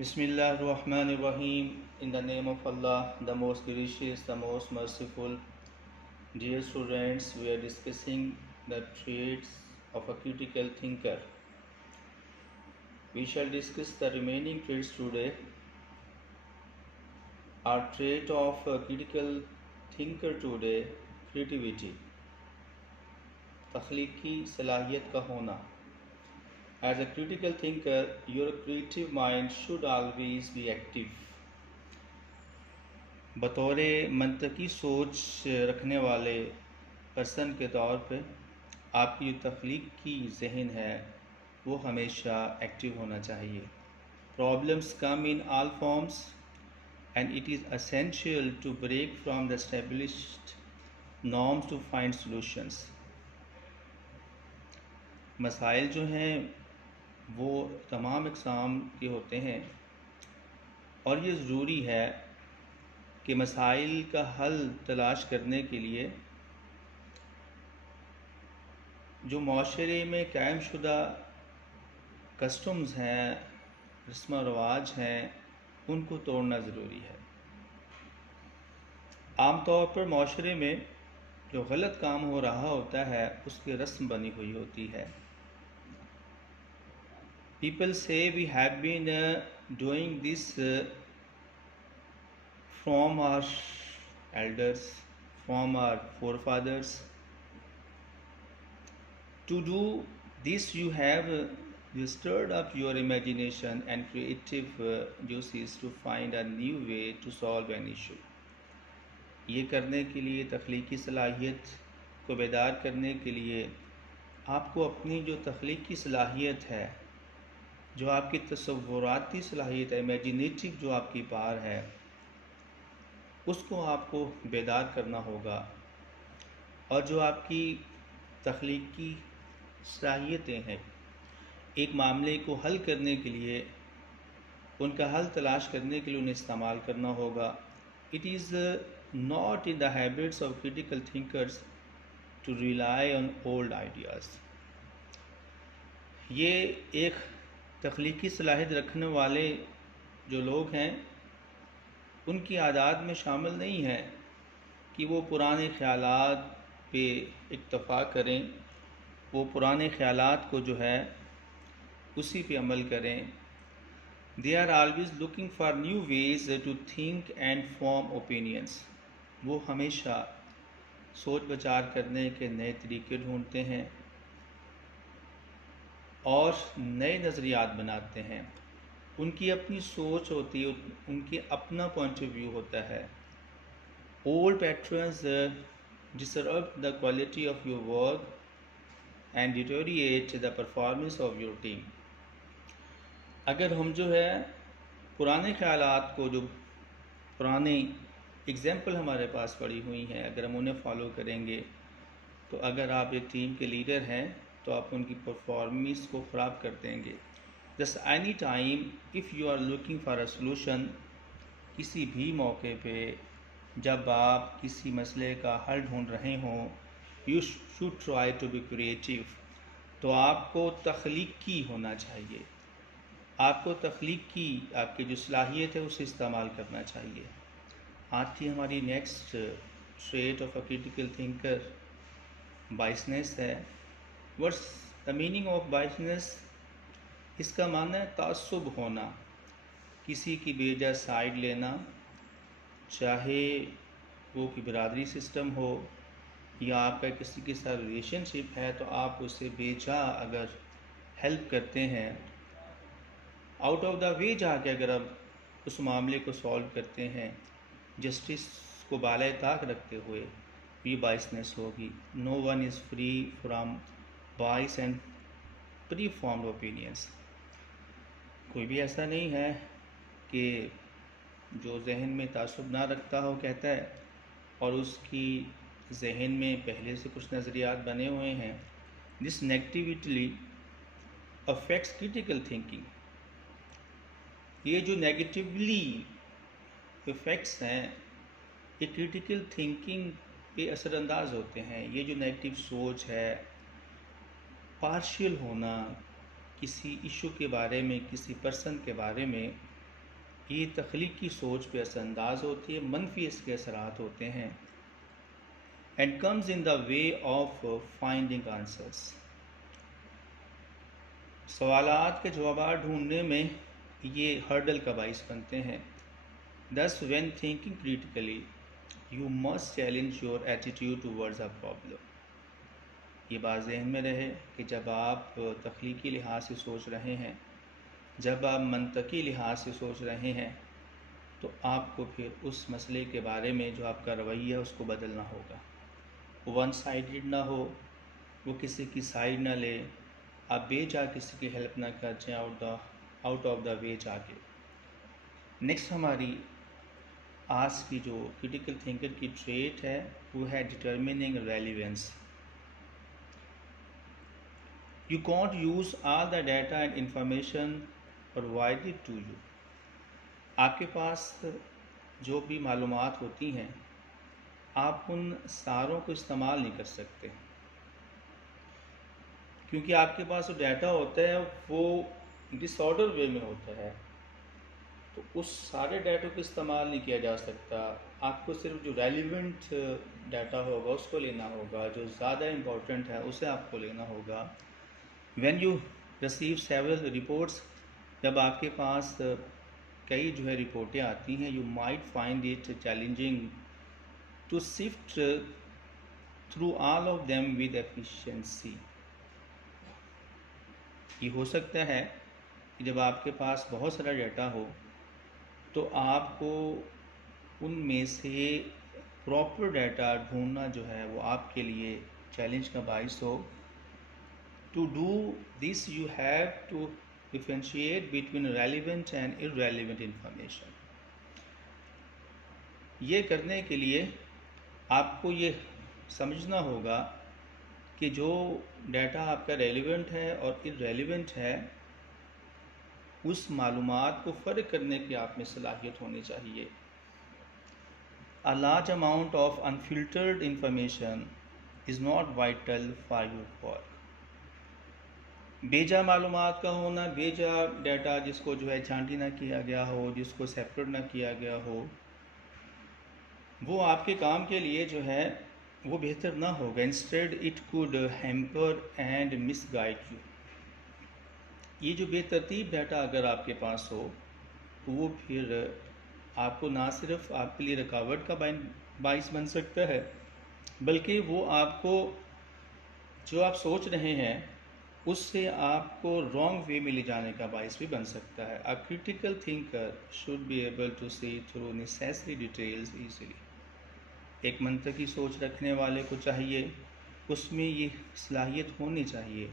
Bismillah ar-Rahman ar-Rahim. In the name of Allah, the most gracious, the most merciful. Dear students, we are discussing the traits of a critical thinker. We shall discuss the remaining traits today. Our trait of a critical thinker today, creativity. تخلیقی صلاحیت کا ہونا. As a critical thinker, your creative mind should always be active. بطور منطقی سوچ رکھنے والے person کے طور پہ آپ کی جو تخلیقی ذہن ہے وہ ہمیشہ ایکٹیو ہونا چاہیے. Problems come in all forms and it is essential to break from the established norms to find solutions. مسائل جو ہیں وہ تمام اقسام کے ہوتے ہیں اور یہ ضروری ہے کہ مسائل کا حل تلاش کرنے کے لیے جو معاشرے میں قائم شدہ کسٹمز ہیں، رسم و رواج ہیں، ان کو توڑنا ضروری ہے. عام طور پر معاشرے میں جو غلط کام ہو رہا ہوتا ہے اس کی رسم بنی ہوئی ہوتی ہے. People say we have been doing this from our elders, from our forefathers. To do this you have stirred up your imagination and creative juices to find a new way to solve an issue. یہ کرنے کے لیے، تخلیقی صلاحیت کو بیدار کرنے کے لیے آپ کو اپنی جو تخلیقی صلاحیت ہے، جو آپ کی تصوراتی صلاحیت ہے، امیجینیٹو جو آپ کی پار ہے، اس کو آپ کو بیدار کرنا ہوگا. اور جو آپ کی تخلیقی صلاحیتیں ہیں، ایک معاملے کو حل کرنے کے لیے، ان کا حل تلاش کرنے کے لیے انہیں استعمال کرنا ہوگا. It is not in the habits of critical thinkers to rely on old ideas. یہ ایک تخلیقی صلاحیت رکھنے والے جو لوگ ہیں ان کی عادات میں شامل نہیں ہے کہ وہ پرانے خیالات پہ اکتفا کریں، وہ پرانے خیالات کو جو ہے اسی پہ عمل کریں. They are always looking for new ways to think and form opinions. وہ ہمیشہ سوچ بچار کرنے کے نئے طریقے ڈھونڈتے ہیں اور نئے نظریات بناتے ہیں. ان کی اپنی سوچ ہوتی ہے، ان کی اپنا پوائنٹ آف ویو ہوتا ہے. Old patterns disrupt the quality of your work and deteriorate the performance of your team. اگر ہم جو ہے پرانے خیالات کو، جو پرانے ایگزامپل ہمارے پاس پڑی ہوئی ہیں، اگر ہم انہیں فالو کریں گے تو اگر آپ ایک ٹیم کے لیڈر ہیں تو آپ ان کی پرفارمنس کو خراب کر دیں گے. Just any time if you are looking for a solution، کسی بھی موقع پہ جب آپ کسی مسئلے کا حل ڈھونڈ رہے ہوں، you should try to be creative. تو آپ کو تخلیقی ہونا چاہیے، آپ کو تخلیقی آپ کی جو صلاحیت ہے اسے استعمال کرنا چاہیے. آج کی ہماری next trait of a critical thinker biases ہے. What's the meaning of biasness؟ اس کا معنی ہے تعصب ہونا، کسی کی بے جا سائڈ لینا، چاہے وہ کہ برادری سسٹم ہو یا آپ کا کسی کے ساتھ ریلیشن شپ ہے تو آپ اسے بے جا اگر ہیلپ کرتے ہیں، آؤٹ آف دا وے جا کے اگر آپ اس معاملے کو سالو کرتے ہیں جسٹس کو بالائے طاق رکھتے ہوئے، یہ بائسنس ہوگی. No one is free from bias and preformed opinions. کوئی بھی ایسا نہیں ہے کہ جو ذہن میں تعصب نہ رکھتا ہو کہتا ہے اور اس کی ذہن میں پہلے سے کچھ نظریات بنے ہوئے ہیں. دس نیگیٹیوٹی افیکٹس کریٹیکل تھنکنگ. یہ جو نیگیٹیولی افیکٹس ہیں یہ کریٹیکل تھنکنگ پہ اثر انداز ہوتے ہیں. یہ جو نیگیٹو سوچ ہے، پارشل ہونا کسی ایشو کے بارے میں، کسی پرسن کے بارے میں، یہ تخلیقی سوچ پہ اثر انداز ہوتی ہے، منفی اس کے اثرات ہوتے ہیں. And comes in the way of finding answers. سوالات کے جوابات ڈھونڈنے میں یہ ہرڈل کا باعث بنتے ہیں. Thus, when thinking critically, you must challenge your attitude towards a problem. یہ بات ذہن میں رہے کہ جب آپ تخلیقی لحاظ سے سوچ رہے ہیں، جب آپ منطقی لحاظ سے سوچ رہے ہیں، تو آپ کو پھر اس مسئلے کے بارے میں جو آپ کا رویہ ہے اس کو بدلنا ہوگا. ون سائیڈڈ نہ ہو، وہ کسی کی سائیڈ نہ لے، آپ بے جا کسی کی ہیلپ نہ کر جائیں آؤٹ آف دا وے جا کے. نیکسٹ ہماری آج کی جو کریٹیکل تھنکر کی ٹریٹ ہے وہ ہے determining relevance. You can't use all the data and information provided to you. آپ کے پاس جو بھی معلومات ہوتی ہیں آپ ان ساروں کو استعمال نہیں کر سکتے، کیونکہ آپ کے پاس جو ڈیٹا ہوتا ہے وہ ڈس آرڈر وے میں ہوتا ہے، تو اس سارے ڈیٹا کو استعمال نہیں کیا جا سکتا. آپ کو صرف جو ریلیونٹ ڈیٹا ہوگا اس کو لینا ہوگا، جو زیادہ امپورٹنٹ ہے اسے آپ کو لینا ہوگا. When you receive several reports, جب آپ کے پاس کئی جو ہے رپورٹیں آتی ہیں، you might find it challenging to sift through all of them with efficiency. یہ ہو سکتا ہے کہ جب آپ کے پاس بہت سارا ڈیٹا ہو تو آپ کو ان میں سے پراپر ڈیٹا ڈھونڈنا جو ہے وہ آپ کے لیے چیلنج کا باعث ہو. To do this you have to differentiate between relevant and irrelevant information. یہ کرنے کے لیے آپ کو یہ سمجھنا ہوگا کہ جو ڈیٹا آپ کا ریلیونٹ ہے اور irrelevant ہے اس معلومات کو فرق کرنے کی آپ میں صلاحیت ہونی چاہیے. A large amount of unfiltered information is not vital for your work. بیجا معلومات کا ہونا، بیجا ڈیٹا جس کو جو ہے چھانٹی نہ کیا گیا ہو، جس کو سیپریٹ نہ کیا گیا ہو، وہ آپ کے کام کے لیے جو ہے وہ بہتر نہ ہوگا. Instead it could hamper and misguide you. یہ جو بے ترتیب ڈیٹا اگر آپ کے پاس ہو تو وہ پھر آپ کو نہ صرف آپ کے لیے رکاوٹ کا باعث بن سکتا ہے، بلکہ وہ آپ کو جو آپ سوچ رہے ہیں اس سے آپ کو رانگ وے میں لے جانے کا باعث بھی بن سکتا ہے. A critical thinker should be able to see through necessary details easily. ایک منطقی سوچ رکھنے والے کو چاہیے اس میں یہ صلاحیت ہونی چاہیے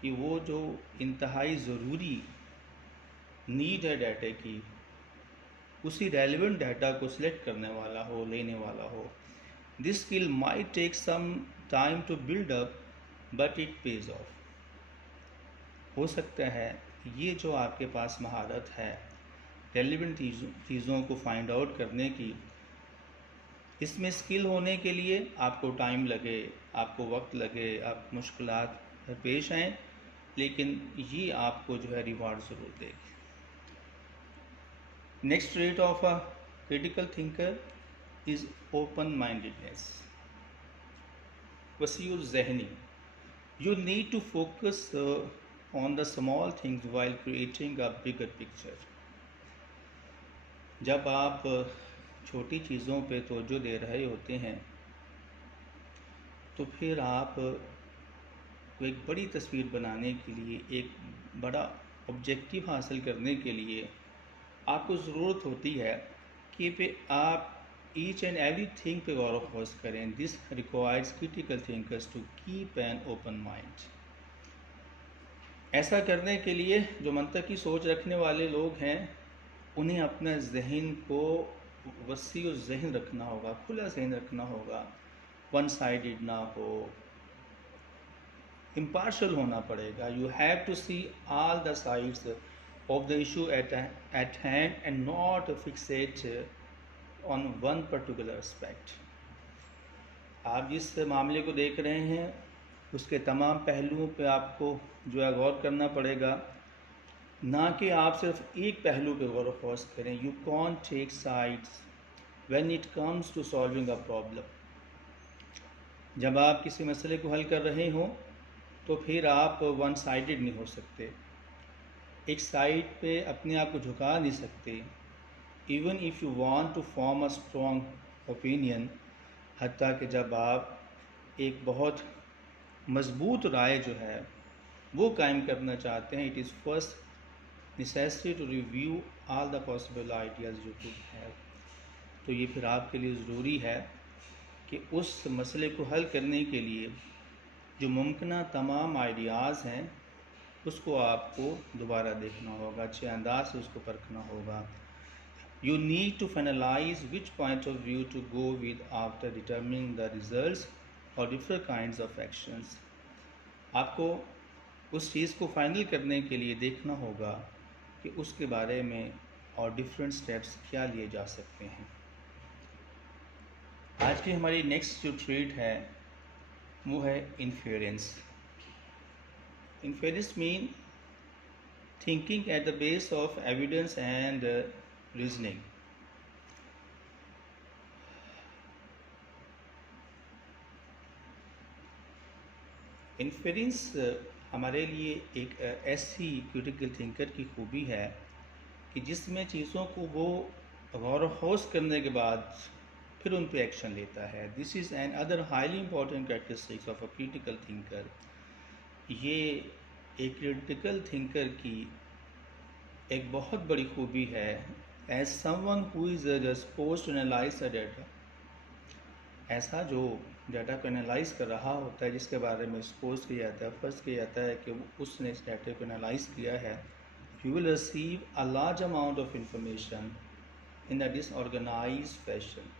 کہ وہ جو انتہائی ضروری نیڈ ہے ڈیٹا کی، اسی ریلیونٹ ڈیٹا کو سلیکٹ کرنے والا ہو، لینے والا ہو. This skill might take some time to build up but it pays off. ہو سکتا ہے یہ جو آپ کے پاس مہارت ہے ریلیونٹ چیزوں کو فائنڈ آؤٹ کرنے کی، اس میں اسکل ہونے کے لیے آپ کو ٹائم لگے، آپ کو وقت لگے، آپ مشکلات پیش آئیں، لیکن یہ آپ کو جو ہے ریوارڈ ضرور دے گی. Next trait of a critical thinker is open mindedness, وسیع الذہنی. You need to focus on the small things while creating a bigger picture. جب آپ چھوٹی چیزوں پہ توجہ دے رہے ہوتے ہیں تو پھر آپ کو ایک بڑی تصویر بنانے کے لیے، ایک بڑا آبجیکٹیو حاصل کرنے کے لیے آپ کو ضرورت ہوتی ہے کہ پہ آپ ایچ اینڈ ایوری تھنگ پہ غور و خوض کریں. This requires critical thinkers to keep an open mind. ایسا کرنے کے لیے جو منطقی سوچ رکھنے والے لوگ ہیں انہیں اپنا ذہن کو وسیع الذہن رکھنا ہوگا، کھلا ذہن رکھنا ہوگا، ون سائیڈڈ نہ ہو، امپارشل ہونا پڑے گا. You have to see all the sides of the issue at hand and not fixate on one particular aspect. آپ جس معاملے کو دیکھ رہے ہیں اس کے تمام پہلوؤں پہ آپ کو جو ہے غور کرنا پڑے گا. نہ کہ آپ صرف ایک پہلو پہ غور و خوض کریں. You can't take sides when it comes to solving a problem. جب آپ کسی مسئلے کو حل کر رہے ہوں تو پھر آپ ون سائیڈڈ نہیں ہو سکتے، ایک سائڈ پہ اپنے آپ کو جھکا نہیں سکتے. Even if you want to form a strong opinion, حتیٰ کہ جب آپ ایک بہت مضبوط رائے جو ہے وہ قائم کرنا چاہتے ہیں، it is first necessary to review all the possible ideas you could have. تو یہ پھر آپ کے لیے ضروری ہے کہ اس مسئلے کو حل کرنے کے لیے جو ممکنہ تمام آئیڈیاز ہیں اس کو آپ کو دوبارہ دیکھنا ہوگا، اچھے انداز سے اس کو پرکھنا ہوگا. You need to finalise which point of view to go with after determining the results اور ڈفرنٹ کائنڈز آف ایکشنز. آپ کو اس چیز کو فائنل کرنے کے لیے دیکھنا ہوگا کہ اس کے بارے میں اور ڈفرینٹ سٹیپس کیا لیے جا سکتے ہیں. آج کی ہماری نیکسٹ جو ٹریٹ ہے وہ ہے inference. Inference mean thinking at the base of evidence and reasoning. Inference ہمارے لیے ایک ایسی کریٹیکل تھنکر کی خوبی ہے کہ جس میں چیزوں کو وہ غور و خوض کرنے کے بعد پھر ان پہ ایکشن لیتا ہے. This is another highly important characteristics of a critical thinker. یہ ایک کریٹیکل تھنکر کی ایک بہت بڑی خوبی ہے. As someone who is supposed to analyse a data, ایسا جو ڈیٹا کو انالائز کر رہا ہوتا ہے، جس کے بارے میں سپوز کیا جاتا ہے، فرض کیا جاتا ہے کہ اس نے اس ڈیٹا کو انالائز کیا ہے. You will receive a large amount of information in a disorganized fashion.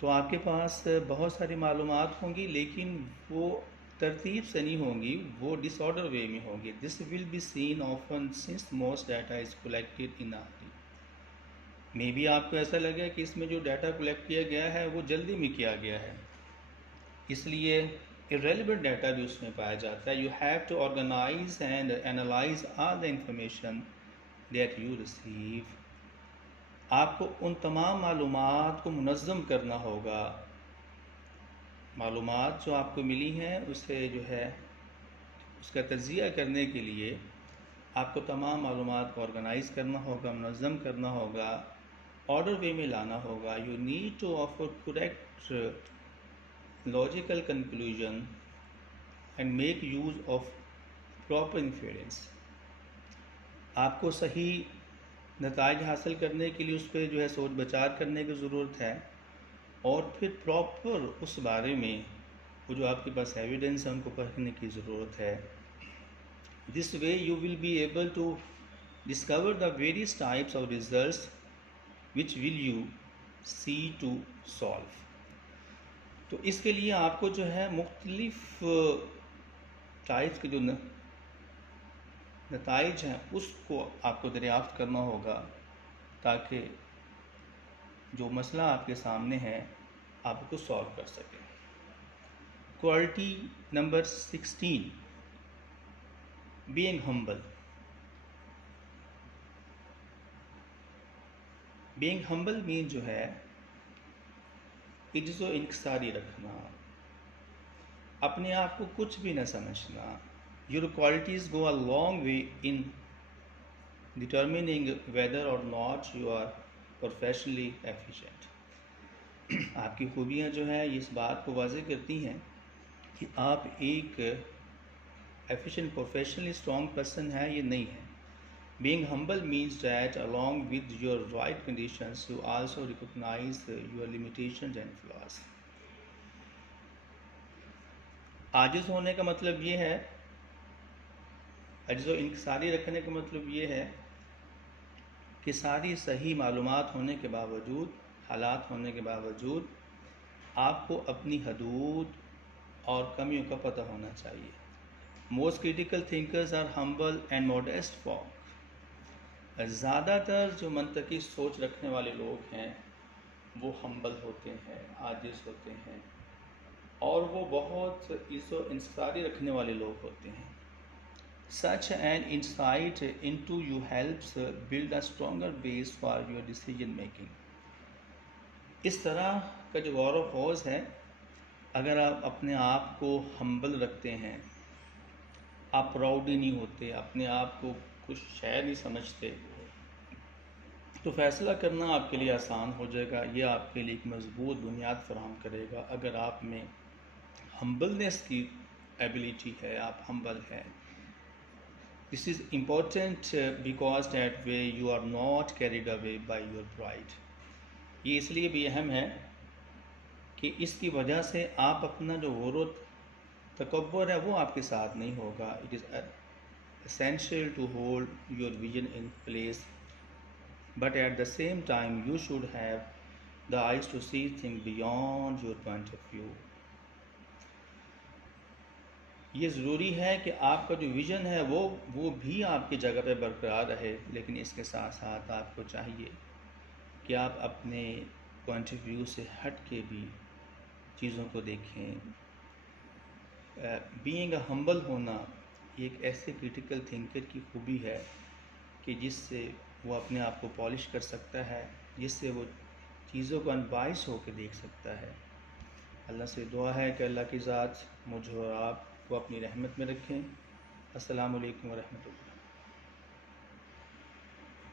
تو آپ کے پاس بہت ساری معلومات ہوں گی لیکن وہ ترتیب سے نہیں ہوں گی، وہ ڈس آرڈر وے میں ہوں گی. This will be seen often since most data is collected in a hurry. میں بھی آپ کو ایسا لگے کہ اس میں جو ڈیٹا کلیکٹ کیا گیا ہے وہ جلدی میں کیا گیا ہے، اس لیے irrelevant ڈیٹا بھی اس میں پایا جاتا ہے. You have to organize and analyze all the information that you receive. آپ کو ان تمام معلومات کو منظم کرنا ہوگا. معلومات جو آپ کو ملی ہیں اسے جو ہے اس کا تجزیہ کرنے کے لیے آپ کو تمام معلومات کو آرگنائز کرنا ہوگا، منظم کرنا ہوگا، آرڈر وے میں لانا ہوگا. You need to offer correct logical conclusion and make use of proper inference. آپ کو صحیح نتائج حاصل کرنے کے لیے اس پہ جو ہے سوچ بچار کرنے کی ضرورت ہے، اور پھر پراپر اس بارے میں وہ جو آپ کے پاس ایویڈنس ہے ان کو پرکھنے کی ضرورت ہے. This way you will be able to discover the various types of results which will you see to solve. تو اس کے لیے آپ کو جو ہے مختلف ٹائپس کے جو نتائج ہیں اس کو آپ کو دریافت کرنا ہوگا تاکہ جو مسئلہ آپ کے سامنے ہے آپ کو سالو کر سکیں. Quality number 16، being humble. Being humble مین جو ہے عجز و انکساری رکھنا، اپنے آپ کو کچھ بھی نہ سمجھنا. Your qualities go a long way in determining whether or not you are professionally efficient. آپ کی خوبیاں جو ہیں اس بات کو واضح کرتی ہیں کہ آپ ایک efficient professionally strong person ہیں یا نہیں ہیں. Being humble means that along with your right conditions you also recognize your limitations and flaws. عاجز ہونے کا مطلب یہ ہے، عجز و انکساری رکھنے کا مطلب یہ ہے کہ ساری صحیح معلومات ہونے کے باوجود، حالات ہونے کے باوجود آپ کو اپنی حدود اور کمیوں کا پتہ ہونا چاہیے. Most critical thinkers are humble and modest folk. زیادہ تر جو منطقی سوچ رکھنے والے لوگ ہیں وہ ہمبل ہوتے ہیں، عاجز ہوتے ہیں، اور وہ بہت عزت و انکساری رکھنے والے لوگ ہوتے ہیں. Such an insight into you helps build a stronger base for your decision making. اس طرح کا جو غور و خوض ہے، اگر آپ اپنے آپ کو ہمبل رکھتے ہیں، آپ پراؤڈ ہی نہیں ہوتے، اپنے آپ کو کچھ شے نہیں سمجھتے، تو فیصلہ کرنا آپ کے لیے آسان ہو جائے گا. یہ آپ کے لیے ایک مضبوط بنیاد فراہم کرے گا. اگر آپ میں ہمبلنس کی ایبلٹی ہے، آپ ہمبل ہیں. This is important because that way you are not carried away by your pride. یہ اس لیے بھی اہم ہے کہ اس کی وجہ سے آپ اپنا جو غرور و تکبر ہے وہ آپ کے ساتھ نہیں ہوگا. It is essential to hold your vision in place, but at the same time you should have the eyes to see things beyond your point of view. یہ ضروری ہے کہ آپ کا جو ویژن ہے وہ بھی آپ کی جگہ پہ برقرار رہے، لیکن اس کے ساتھ ساتھ آپ کو چاہیے کہ آپ اپنے پوائنٹ آف ویو سے ہٹ کے بھی چیزوں کو دیکھیں. بینگ اے ہمبل ہونا ایک ایسے کریٹیکل تھنکر کی خوبی ہے کہ جس سے وہ اپنے آپ کو پالش کر سکتا ہے، جس سے وہ چیزوں کو انبائس ہو کے دیکھ سکتا ہے. اللہ سے دعا ہے کہ اللہ کی ذات مجھ اور آپ کو اپنی رحمت میں رکھیں. السلام علیکم ورحمۃ اللہ.